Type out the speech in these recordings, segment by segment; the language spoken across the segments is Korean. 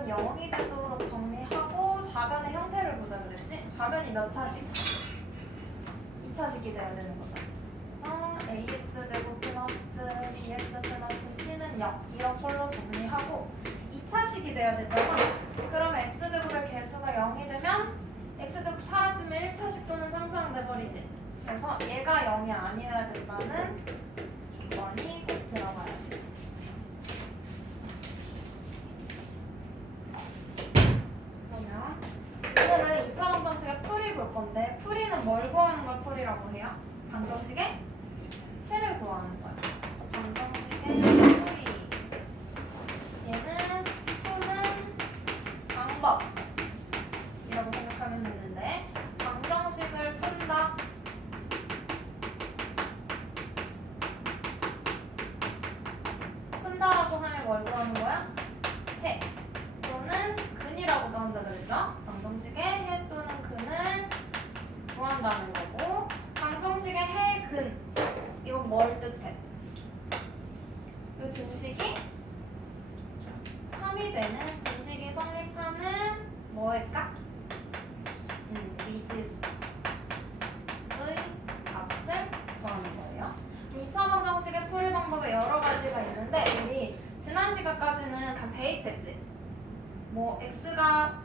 좌변 0이 되도록 정리하고 좌변의 형태를 보자 그랬지? 좌변이 몇 차식? 2차식이 돼야 되는 거죠. 그래서 ax제곱 플러스 bx 플러스 c는 0 이런 걸로 정리하고 2차식이 돼야 되잖아. 그러면 x제곱의 개수가 0이 되면 x제곱 사라지면 1차식 또는 상수항 돼버리지. 그래서 얘가 0이 아니어야 된다는 조건이 꼭 들어가야 돼. 그러면 오늘은 2차 방정식의 풀이 볼 건데 풀이는 뭘 구하는 걸 풀이라고 해요? 방정식의 해를 구하는 거야. 방정식의 풀이. 얘는 푸는 방법이라고 생각하면 되는데 방정식을 푼다. 푼다라고 하면 뭘 구하는 거야? 해 또는 근이라고도 한다 그랬죠? 방정식의 해 또는 근을 구한다는 거고 방정식의 해, 근 이건 뭘 뜻해? 이 등식이 3이 되는 등식이 성립하는 뭐일까? 미지수의 값을 구하는 거예요. 2차 방정식의 풀이 방법에 여러 가지가 있는데 우리 지난 시간까지는 다 대입했지? 뭐 x가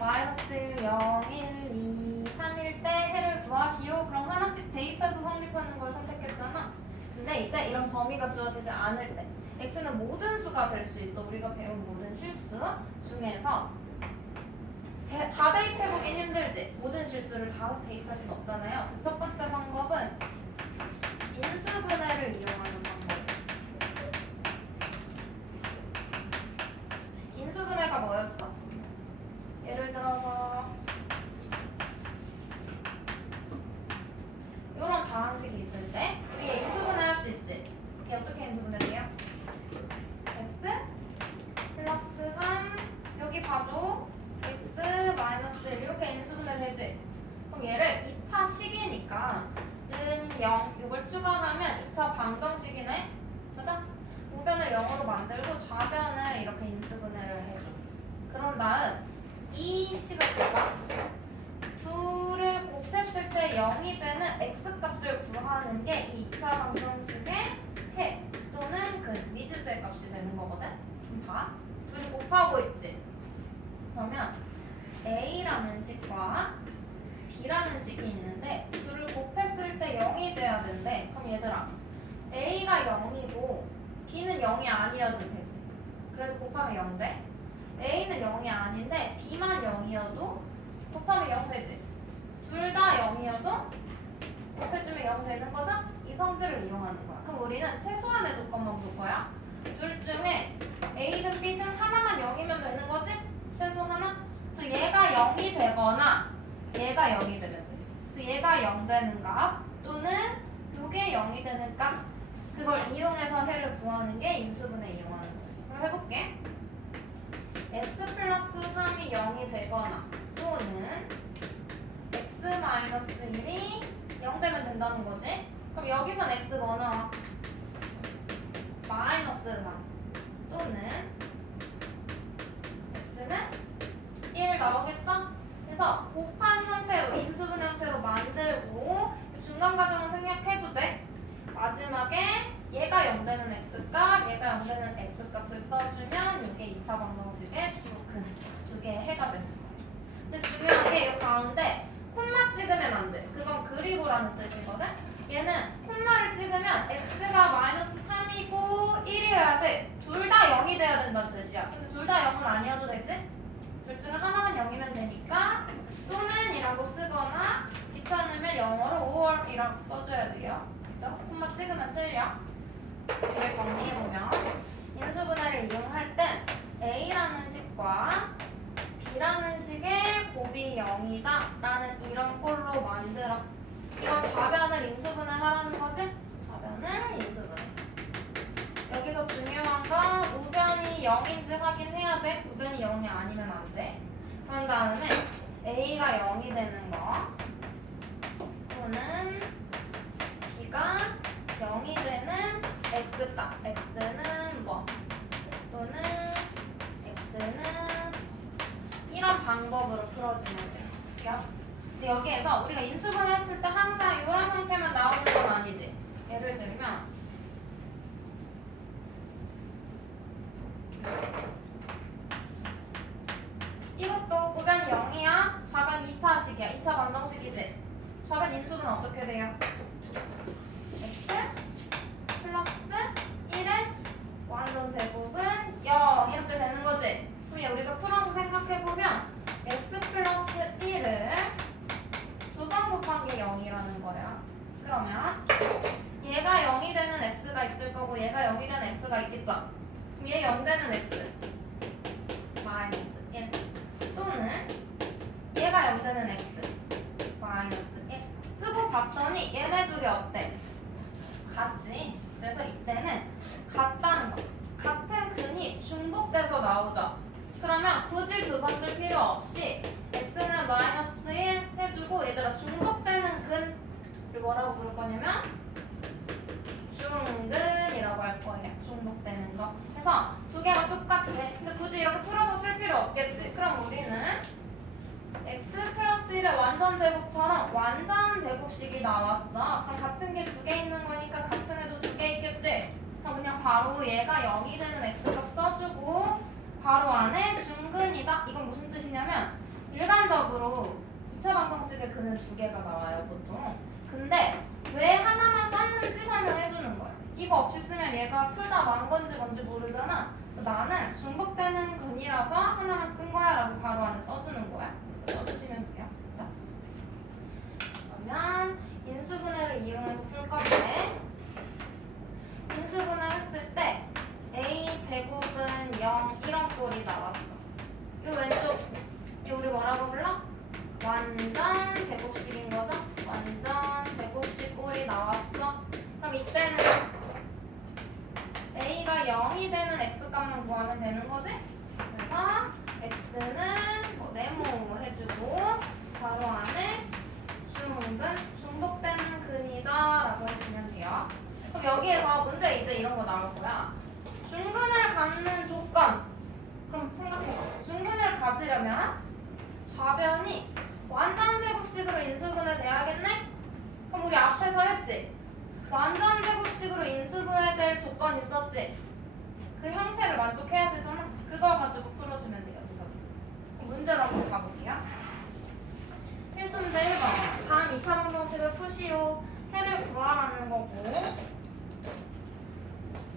마이너스 1, 0, 1, 2, 3일 때 해를 구하시오. 그럼 하나씩 대입해서 성립하는 걸 선택했잖아. 근데 이제 이런 범위가 주어지지 않을 때 x는 모든 수가 될 수 있어. 우리가 배운 모든 실수 중에서 다 대입해보긴 힘들지. 모든 실수를 다 대입할 수는 없잖아요. 첫 번째 방법은 인수분해를 이용하는 방법. 인수분해가 뭐였어? 예를 들어서 이런 다항식이 있을 때 우리 인수분해 할 수 있지? 이게 어떻게 인수분해돼요? x 플러스 3 여기 봐줘 x 마이너스 1 이렇게 인수분해 되지? 그럼 얘를 2차 식이니까 는 0 이걸 추가하면 2차 방정식이네? 그죠? 우변을 0으로 만들고 좌변을 이렇게 인수분해를 해줘. 그런 다음 이 식을 볼까? 둘을 곱했을 때 0이 되는 x값을 구하는 게 이 2차 방정식의 해 또는 근 미지수의 값이 되는 거거든? 봐. 둘이 곱하고 있지? 그러면 a라는 식과 b라는 식이 있는데 둘을 곱했을 때 0이 돼야 된대. 그럼 얘들아 a가 0이고 b는 0이 아니어도 되지. 그래도 곱하면 0 돼? a는 0이 아닌데 b만 0이어도 곱하면 0 되지. 둘 다 0이어도 곱해주면 0 되는 거죠? 이 성질을 이용하는 거야. 그럼 우리는 최소한의 조건만 볼 거야. 둘 중에 a든 b든 하나만 0이면 되는 거지? 최소 하나? 그래서 얘가 0이 되거나 얘가 0이 되면 돼. 그래서 얘가 0 되는 값 또는 요게 0이 되는 값 그걸 이용해서 해를 구하는 게 인수분해 이용하는 거야. 그럼 해볼게. x 플러스 3이 0이 되거나 또는 x 마이너스 1이 0 되면 된다는 거지. 그럼 여기선 x 뭐 나와? 마이너스 3 또는 x는 1 나오겠죠? 그래서 곱한 형태로 인수분해 형태로 만들고 중간 과정은 생략해도 돼. 마지막에 얘가 0 되는 x값, 얘가 0 되는 x값을 써주면 이게 2차 방정식의 두 개의 해가 되는 거야. 근데 중요한 게 이 가운데 콤마 찍으면 안 돼. 그건 그리고라는 뜻이거든. 얘는 콤마를 찍으면 x가 마이너스 3이고 1이어야 돼. 둘 다 0이 돼야 된다는 뜻이야. 근데 둘 다 0은 아니어도 되지? 둘 중에 하나만 0이면 되니까 또는 이라고 쓰거나 귀찮으면 영어로 5월이라고 써줘야 돼요. 그죠? 콤마 찍으면 틀려. 이걸 정리해보면 인수분해를 이용할 땐 A라는 식과 B라는 식의 곱이 0이다 라는 이런 꼴로 만들어. 이거 좌변을 인수분해하라는 거지? 좌변을 인수분해. 여기서 중요한 건 우변이 0인지 확인해야 돼. 우변이 0이 아니면 안 돼. 그런 다음에 A가 0이 되는 거 또는 B가 0이 되는 X값 X는 뭐 또는 풀어주면 돼요. 근데 여기에서 우리가 인수분해 했을 때 항상 이런 형태만 나오는 건 아니지. 예를 들면 이것도 우변이 0이야. 좌변 2차식이야. 2차 방정식이지. 좌변 인수분해 어떻게 돼요? x 플러스 1의 완전 제곱은 0 이렇게 되는 거지. 그럼 우리가 풀어서 생각해보면 x 플러스 1을 두 번 곱한 게 0이라는 거야. 그러면 얘가 0이 되는 x가 있을 거고 얘가 0이 되는 x가 있겠죠. 그럼 얘 0 되는 x 마이너스 1 또는 얘가 0 되는 x 마이너스 1 쓰고 봤더니 얘네 둘이 어때? 같지. 그래서 이때는 같다는 거. 같은 근이 중복돼서 나오죠. 그러면 굳이 두 번 쓸 필요 없이 x는 마이너스 1 해주고 얘들아 중복되는 근을 뭐라고 부를 거냐면 중근이라고 할 거예요. 중복되는 거. 그래서 두 개가 똑같아. 근데 굳이 이렇게 풀어서 쓸 필요 없겠지. 그럼 우리는 x 플러스 1의 완전 제곱처럼 완전 제곱식이 나왔어. 그럼 같은 게 두 개 있는 거니까 같은 애도 두 개 있겠지. 그럼 그냥 바로 얘가 0이 되는 x값 써주고 괄호 안에 중근이다. 이건 무슨 뜻이냐면 일반적으로 2차 방정식의 근은 두 개가 나와요 보통. 근데 왜 하나만 썼는지 설명해 주는 거야. 이거 없이 쓰면 얘가 풀다 만 건지 뭔지 모르잖아. 그래서 나는 중복되는 근이라서 하나만 쓴 거야 라고 괄호 안에 써주는 거야. 써주시면 돼요. 자, 그러면 인수분해를 이용해서 풀 건데 인수분해 했을 때 a 제곱은 0 이런 꼴이 나왔어. 이 왼쪽 이 우리 뭐라고 불러? 완전 제곱식인 거죠? 완전 제곱식 꼴이 나왔어. 그럼 이때는 a가 0이 되는 x값만 구하면 되는 거지? 그래서 x는 뭐 네모 해주고 바로 안에 중근, 중복되는 근이다 라고 해주면 돼요. 그럼 여기에서 문제 이제 이런 거 나올 거야. 중근을 갖는 조건. 그럼 생각해봐. 중근을 가지려면 좌변이 완전 제곱식으로 인수분해 돼야겠네? 그럼 우리 앞에서 했지? 완전 제곱식으로 인수분해 될 조건 있었지? 그 형태를 만족해야 되잖아? 그거 가지고 풀어주면 돼요. 여기서. 문제로 한번 가볼게요. 필수 문제 1번. 다음 2차 방정식을 푸시오. 해를 구하라는 거고.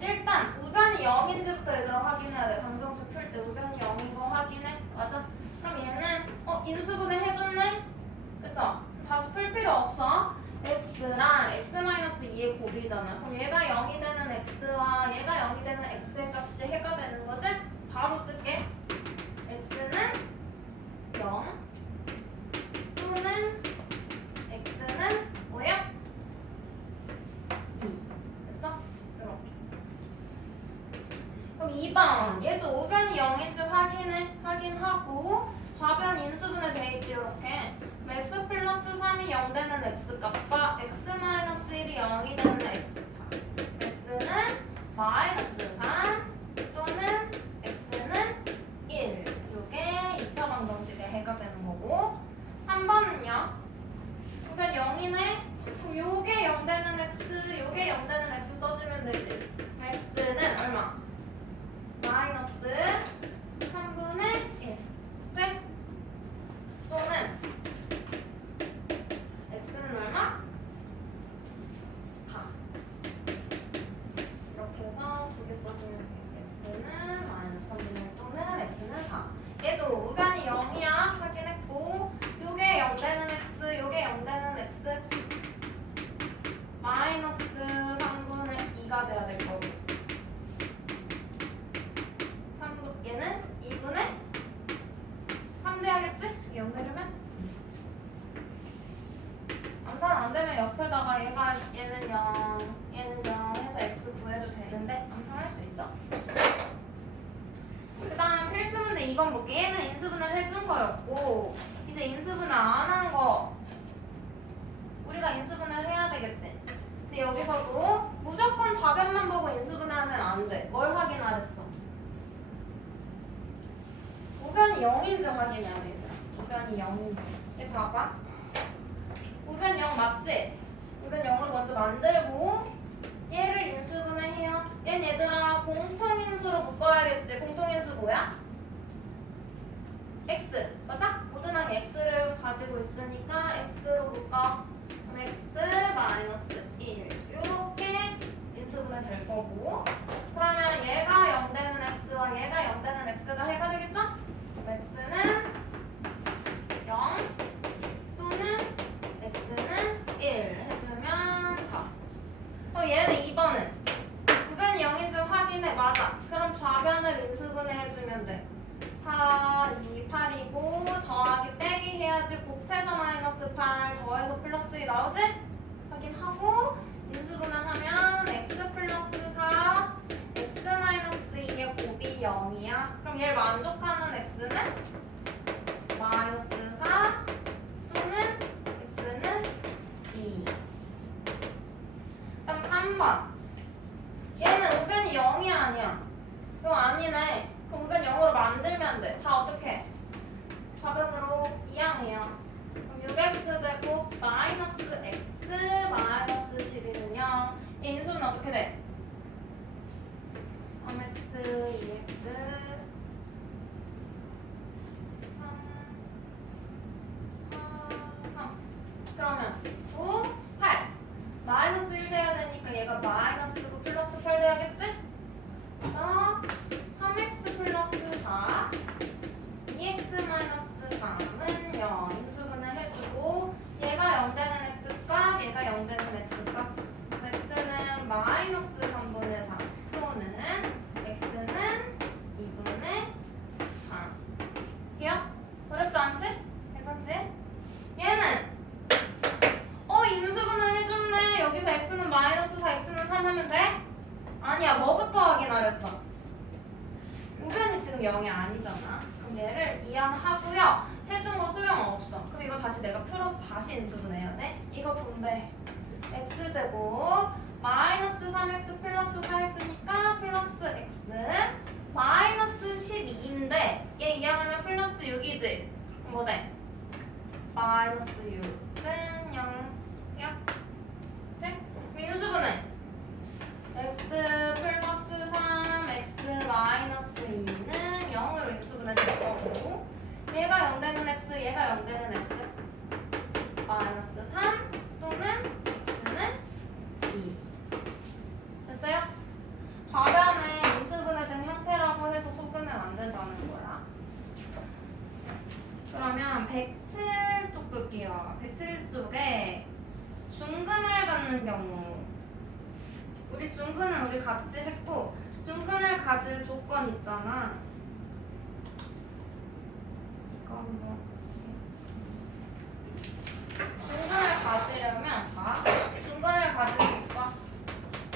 일단 우변이 0인지부터 얘들아 확인해야 돼. 방정식 풀 때 우변이 0인 거 확인해. 맞아? 그럼 얘는 인수분해 해줬네? 그쵸? 다시 풀 필요 없어. x랑 x-2의 곱이잖아. 그럼 얘가 0이 되는 x와 얘가 0이 되는 x의 값이 해가 되는 거지? 바로 쓸게. x는 0 또는 x는 뭐야? 2. 됐어? 이렇게. 그럼 2번 얘도 우변이 0인지 확인하고 좌변 인수분해 돼있지 이렇게. x 플러스 3이 0 되는 x값과 x-1이 0이 되는 x값. x는 마이너스 3 또는 x는 1. 요게 2차 방정식의 해가 되는 거고. 3번은요. 우변 0이네. 그럼 요게 0 되는 x, 요게 0 되는 x 써주면 되지. x는 얼마? 마이너스 3분의 1. 네? 또는 x는 얼마? 4. 이렇게 해서 두 개 써주면 돼요. x는 마이너스 3분의 1 또는 x는 4. 얘도 우변이 0이야. 확인했고 요게 0 되는 x, 요게 0 되는 x 마이너스 3분의 2가 돼야 될 거고 얘는 2분의 3 돼야겠지? 이게 0 되려면? 암산 안 되면 옆에다가 얘는 0, 얘는 0 해서 x 구해도 되는데 암산할 수 있죠? 그 다음 필수 문제 2번 볼게. 얘는 인수분해를 해준 거였고 이제 인수분해 안 한 거 우리가 인수분해를 해야 되겠지? 근데 여기서도 무조건 좌변만 보고 인수분해하면 안 돼. 뭘 확인하랬어? 우변이 0인지 확인해야 돼. 우변이 0이지. 얘 봐봐. 우변 0 맞지? 우변 0으로 먼저 만들고 얘를 인수분해해요. 얘들아 공통인수로 묶어야겠지. 공통인수 뭐야? x. 맞아? 모든 항이 x를 가지고 있으니까 x로 묶어. 그럼 x 마이너스 1 이렇게 인수분해 될 거고, 그러면 얘가 0 되는 x와 얘가 0 되는 x가 해가 되겠죠? 그럼 x는 0 또는 x는 1 해주면 다. 얘는 2번은 우변이 0인지 확인해. 맞아. 그럼 좌변을 인수분해 해주면 돼. 4, 2, 8이고 더하기 빼기 해야지. 곱해서 마이너스 8 더해서 플러스 2 나오지? 확인하고 인수분해하면 x 플러스 4 x 마이너스 2의 곱이 0이야. 그럼 얘를 만족하는 x는 마이너스 4 또는 x는 2. 그럼 3번. 얘는 우변이 0이 아니야. 그럼 아니네. 그럼 우변 0으로 만들면 돼. 다 어떻게? 좌변으로 이항해요. 그럼 6x 제곱 마이너스 x 마이너스 12는 0. 이 인수는 어떻게 돼? 3x, 2x, 3, 4, 3. 그러면 9, 8. 마이너스 1 돼야 되니까 얘가 마이너스 9 플러스 8 돼야겠지? 3x 플러스 4 2x 마이너스 3은 0 인수분해 해주고, 얘가 0 되는 x값 얘가 0 되는 x값. x는 마이너스 3분의 4 또는 x는 2분의 4. 이해요? 어렵지 않지? 괜찮지? 얘는 인수분해 해줬네. 여기서 x는 마이너스 4 x는 3 하면 돼? 아니야. 뭐부터 확인하랬어? 우변이 지금 0이 아니잖아. 그럼 얘를 이항하고요. 해준 거 소용없어. 그럼 이거 다시 내가 풀어서 다시 인수분해야 돼. 이거 분배. x제곱 마이너스 3x 플러스 4x니까 플러스 x 마이너스 12인데 얘 이항하면 플러스 6이지. 그럼 뭐 돼? 마이너스 6은 0이야. 돼? 인수분해. x 플러스 3 x 마이너스 2는 0으로 인수분해 될 거고, 얘가 0 되는 x 얘가 0 되는 x 마이너스 3 또는 x는 2. 됐어요? 좌변에 인수분해된 형태라고 해서 속으면 안 된다는 거야. 그러면 107쪽 볼게요. 107쪽에 중근을 갖는 경우, 우리 중근은 우리 같이 했고, 중근을 가질 조건 있잖아. 이거 한번 중근을 가지려면 중근을 가질 조건.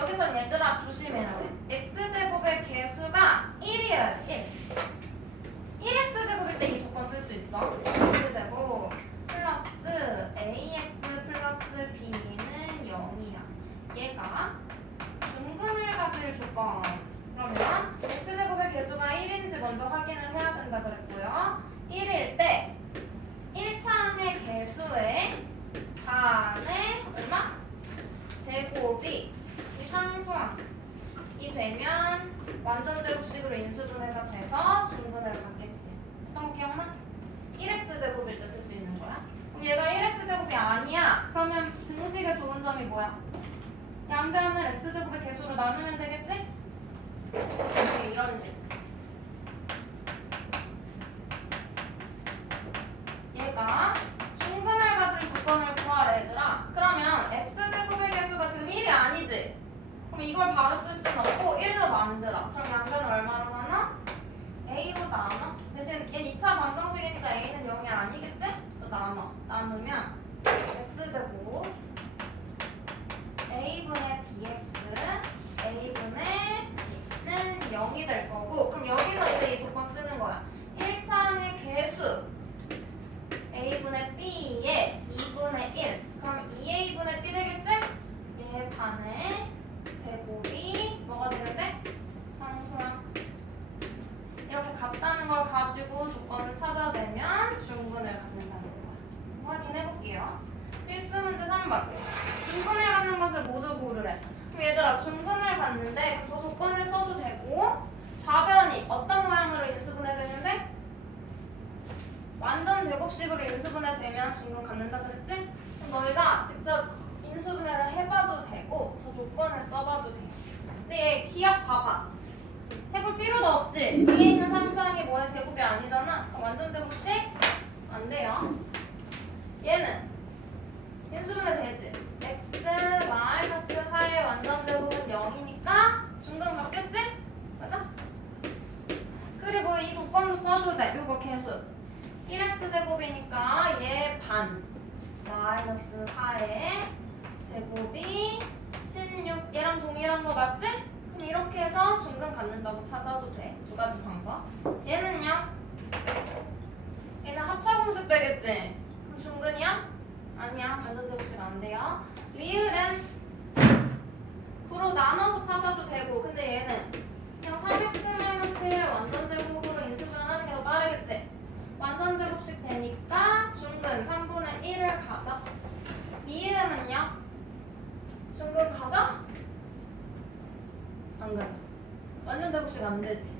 여기서 얘들아 조심해야 돼. x제곱의 개수가 1이어야 돼. 1x제곱일 때 이 조건 쓸 수 있어. x제곱 플러스 ax 플러스 b는 0이야. 얘가 중근을 가질 조건. 그러면 x제곱의 개수가 1인지 먼저 확인을 해야 된다 그랬고요. 1일 때 1차항의 개수의 반의 얼마? 제곱이 이 상수항이 되면 완전 제곱식으로 인수분해가 돼서 중근을 갖겠지. 어떤 거 기억나? 1x제곱일 때 쓸 수 있는 거야. 그럼 얘가 1x제곱이 아니야. 그러면 등식의 좋은 점이 뭐야? 양변을 x제곱의 개수로 나누면 되겠지? 이런 식. 얘가 중근을 가질 조건을 구하래 얘들아. 그러면 x제곱의 개수가 지금 1이 아니지? 그럼 이걸 바로 쓸 수는 없고 1로 만들어. 그럼 양변을 얼마로 나눠? a로 나눠. 대신 얘는 2차 방정식이니까 a는 0이 아니겠지? 그래서 나누면 x제곱 a분의 bx a분의 c는 0이 될 거고, 그럼 여기서 이제 이 조건 쓰는 거야. 1차항의 개수 a분의 b에 2분의 1. 그럼 2a분의 b 되겠지? 얘 반의 제곱이 뭐가 되면 돼? 상수항. 이렇게 같다는 걸 가지고 조건을 찾아내면 중근을 갖는다는 거야. 확인해볼게요. 필수 문제 3번. 중근을 갖는 것을 모두 고르래. 그럼 얘들아 중근을 갖는데 저 조건을 써도 되고 좌변이 어떤 모양으로 인수분해되는데? 완전 제곱식으로 인수분해되면 중근 갖는다 그랬지? 그럼 너희가 직접 인수분해를 해봐도 되고 저 조건을 써봐도 돼. 근데 얘 기억 봐봐. 해볼 필요도 없지? 위에 있는 상수항이 뭐야? 제곱이 아니잖아? 그럼 완전 제곱식? 안 돼요. 얘는 인수분해 되지? x 마이너스 4의 완전 제곱은 0이니까 중근 갖겠지? 맞아? 그리고 이 조건도 써도 돼. 요거 개수 1x 제곱이니까 얘 반 마이너스 4의 제곱이 16 얘랑 동일한 거 맞지? 그럼 이렇게 해서 중근 갖는다고 찾아도 돼. 두 가지 방법. 얘는요? 얘는 합차 공식 되겠지? 그럼 중근이야? 아니야. 반전 제곱식 안 돼요. 리을은 9로 나눠서 찾아도 되고 근데 얘는 그냥 3x-1을 완전 제곱으로 인수분해하는 게 더 빠르겠지? 완전 제곱식 되니까 중근 3분의 1을 가져. 미음은요? 중근 가져? 안 가져. 완전 제곱식 안 되지.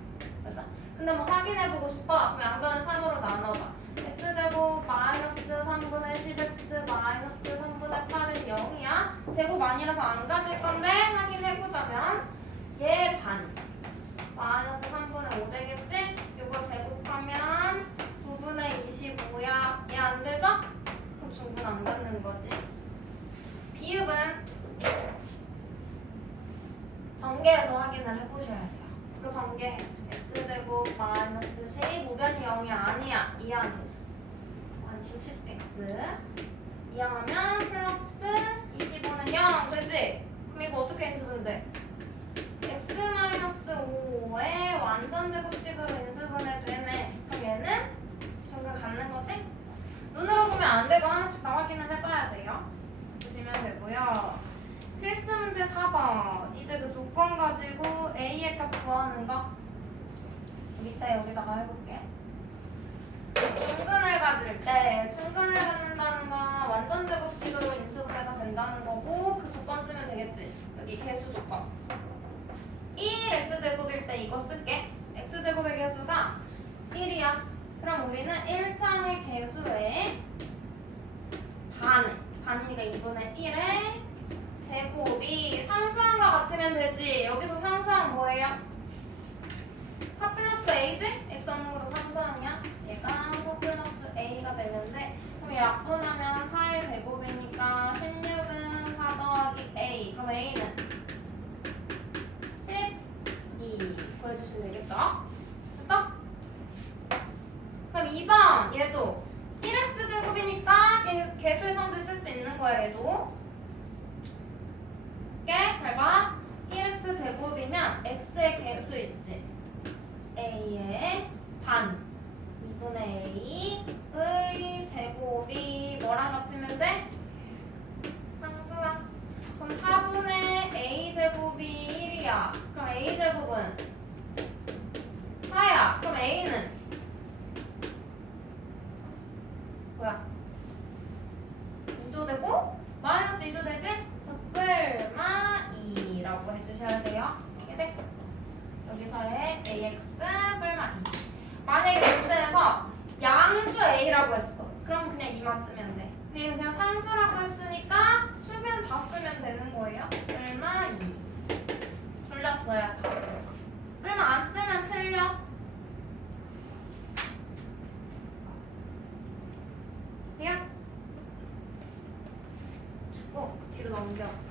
맞아? 근데 뭐 확인해보고 싶어? 그럼 양변을 3으로 나눠봐. x제곱 마이너스 3분의 10x 마이너스 3분의 8은 0이야. 제곱 아니라서 안 가질 건데 확인해보자면 얘 반 마이너스 3분의 5 되겠지? 이거 제곱하면 9분의 25야. 얘 안 되죠? 그럼 중분 안 갖는 거지. 비읍은 전개해서 확인을 해보셔야 돼요. 그 전개 x제곱 마이너스 10 우변이 0이 아니야. 이항 마이너스 10x 이항하면 플러스 25는 0 되지? 그럼 이거 어떻게 인수분해 돼? x 마이너스 5의 완전 제곱식으로 인수분해 되네. 그럼 얘는 중근 갖는 거지? 눈으로 보면 안 되고 하나씩 다 확인을 해봐야 돼요. 보시면 되고요. 필수 문제 4번. 이제 그 조건 가지고 A의 값 구하는 거. 이따 여기다가 해볼게. 중근을 가질 때 중근을 갖는다는 건 완전 제곱식으로 인수분해가 된다는 거고 그 조건 쓰면 되겠지. 여기 개수 조건. 1x제곱일 때 이거 쓸게. x제곱의 개수가 1이야. 그럼 우리는 1차의 개수의 반이니까 2분의 1의 제곱이 상수항과 같으면 되지. 여기서 상수항 뭐예요? 4 플러스 a지? x 없는 것도 상수항이야. 얘가 4 플러스 a가 되는데 그럼 약분하면 4의 제곱이니까 16은 4 더하기 a. 그럼 a는 12 구해주시면 되겠죠? 됐어? 그럼 2번 얘도 1x 제곱이니까 개수의 성질 쓸 수 있는 거야. 얘도 잘 봐. 1x 제곱이면 x의 개수 있지. a의 반 2분의 a의 제곱이 뭐랑 같으면 돼? 상수랑. 그럼 4분의 a 제곱이 1이야. 그럼 a 제곱은 4야. 그럼 a는 뭐야? 2도 되고 마이너스 2도 되지? 뿔마 2라고 해주셔야 돼요. 이해돼? 여기서의 a의 값은 뿔마 2. 만약에 문제에서 양수 a라고 했어. 그럼 그냥 2만 쓰면 돼. 근데 얘는 그냥 상수라고 했으니까 수변 다 쓰면 되는 거예요. 뿔마 2. 둘렸어요. 다. 뿔마 안 쓰면 틀려. 돼요? 뒤로 넘겨.